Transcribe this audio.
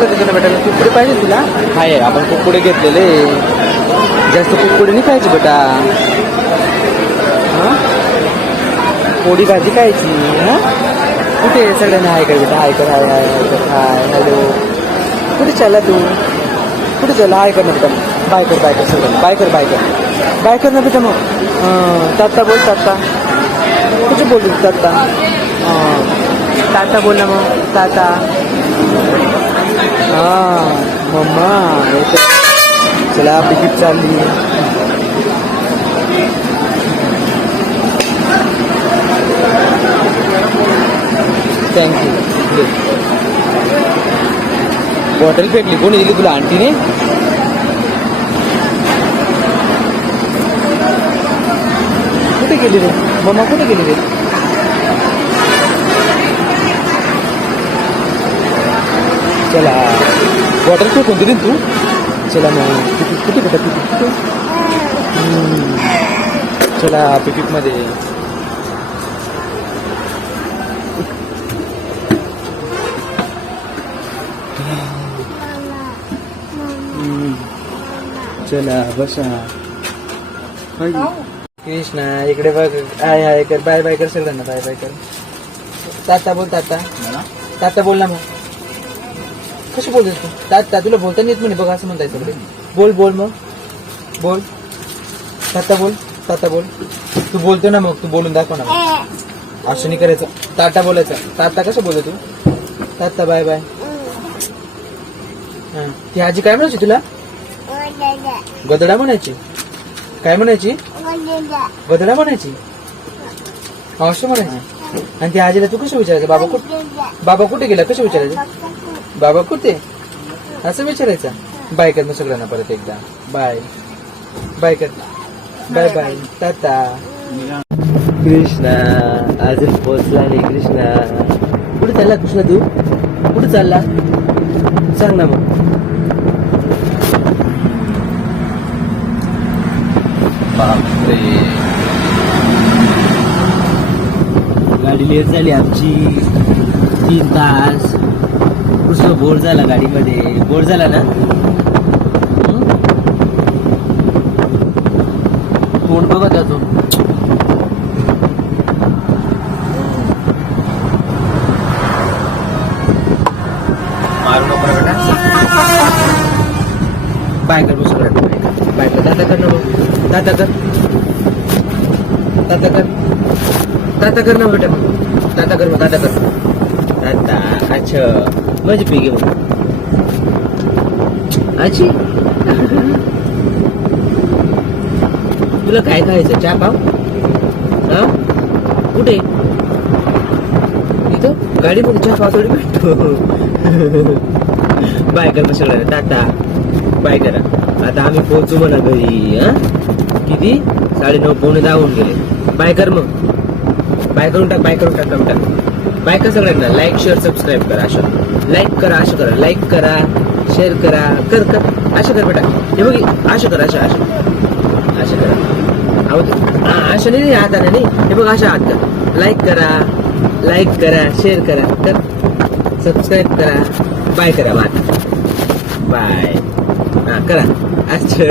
तुला बेटा कुकडे पाहिजे तुला? आहे आपण कुकडे घेतलेले, जास्त कुकडे नाही खायची बेटा. हां पोळी भाजी खायची. हां कुठे सगळ्यांना हाय कर बेटा, हाय कर, हाय हाय हाय कर, हाय हॅलो. कुठे चालला तू? कुठे चालला? हाय कर ना बेटा, बाय कर, बाय कर सगळ्यांना, बाय कर, बाय कर, बाय कर ना बेटा. मग तात्ता बोल, तात्ता कुठे बोलतो तात्ता? तात्ता बोल ना मग, तात्ता. हां मम्मा चला पिकिट चालली. थँक्यू. बॉटल फेकली, कोणी दिली तुला? आंटीने? कुठे गेली रे मम्मा, कुठे गेली रे? चला बॉटल फेकून दिली तू. चला मग कुठे कुठे कुठे चला पिकिटमध्ये. चला बसा. कृष्णा इकडे बघ, हाय हाय कर, बाय बाय कर सगळ्यांना, बाय बाय कर. तात्ता बोल, तात्ता. तात्ता बोल ना मग. कशी बोलतोस तू? तात्ता तुला बोलता येत म्हणे बघ, असं म्हणताय सगळे. बोल बोल मग बोल. तात्ता बोल, तात्ता बोल. तू बोलतो ना मग, तू बोलून दाखव ना. असं नाही करायचं, तात्ता बोलायचं. तात्ता कसं बोलतो तू? तात्ता बाय बाय. हा ती आजी काय म्हणायची तुला? गदडा म्हणायची. काय म्हणायची? गदडा म्हणायची. असं म्हणायची. आणि ती आजीला तू कसं विचारायचं? बाबा कुठे, बाबा कुठे गेला कसं विचारायचं? बाबा कुठे असं विचारायचं. बाय कर मग सगळ्यांना परत एकदा. बाय बाय कर, बाय बाय ताता. कृष्णा अजून पोचला नाही. कृष्णा कुठे चालला? कृष्णा तू कुठे चालला? सांग ना मग. गाडी लेट झाली आमची 3 तास. कृष्ण बोर झाला गाडीमध्ये. बोर झाला ना? तोंड बघा त्याचं. मारू नको बेटा. बाय कर बस सगळ्यांना, बाय कर. दादा कर ना मग, दादा कर, दादा कर, दादा कर ना बेटा मग. दादा कर मग, दादा कर. दादा अच्छा माझी पिगी मग. आजी तुला काय खायचं? चहा पाव? हा कुठे? इथं गाडीमध्ये चहा पाव थोडी भेटतो. बाय कर मग सगळ्यांना, टाटा बाय करा. आता आम्ही पोहोचू म्हणा घरी. हा किती 9:30 9:15 होऊन गेले. बाय कर मग, बाय करून टाक, बाय करून टाक. बाय कर सगळ्यांना. लाईक शेअर सबस्क्राईब करा. असं लाईक करा, असं करा, लाईक करा, शेअर करा, कर कर असं कर बेटा. हे बघ असं कर, असं असं असं करा. असं नाही हाताने नाही, हे बघ अशा हात कर. लाईक करा, लाईक करा, शेअर करा, कर सबस्क्राईब करा. बाय करा. Bye bye. हा करा. अच्छा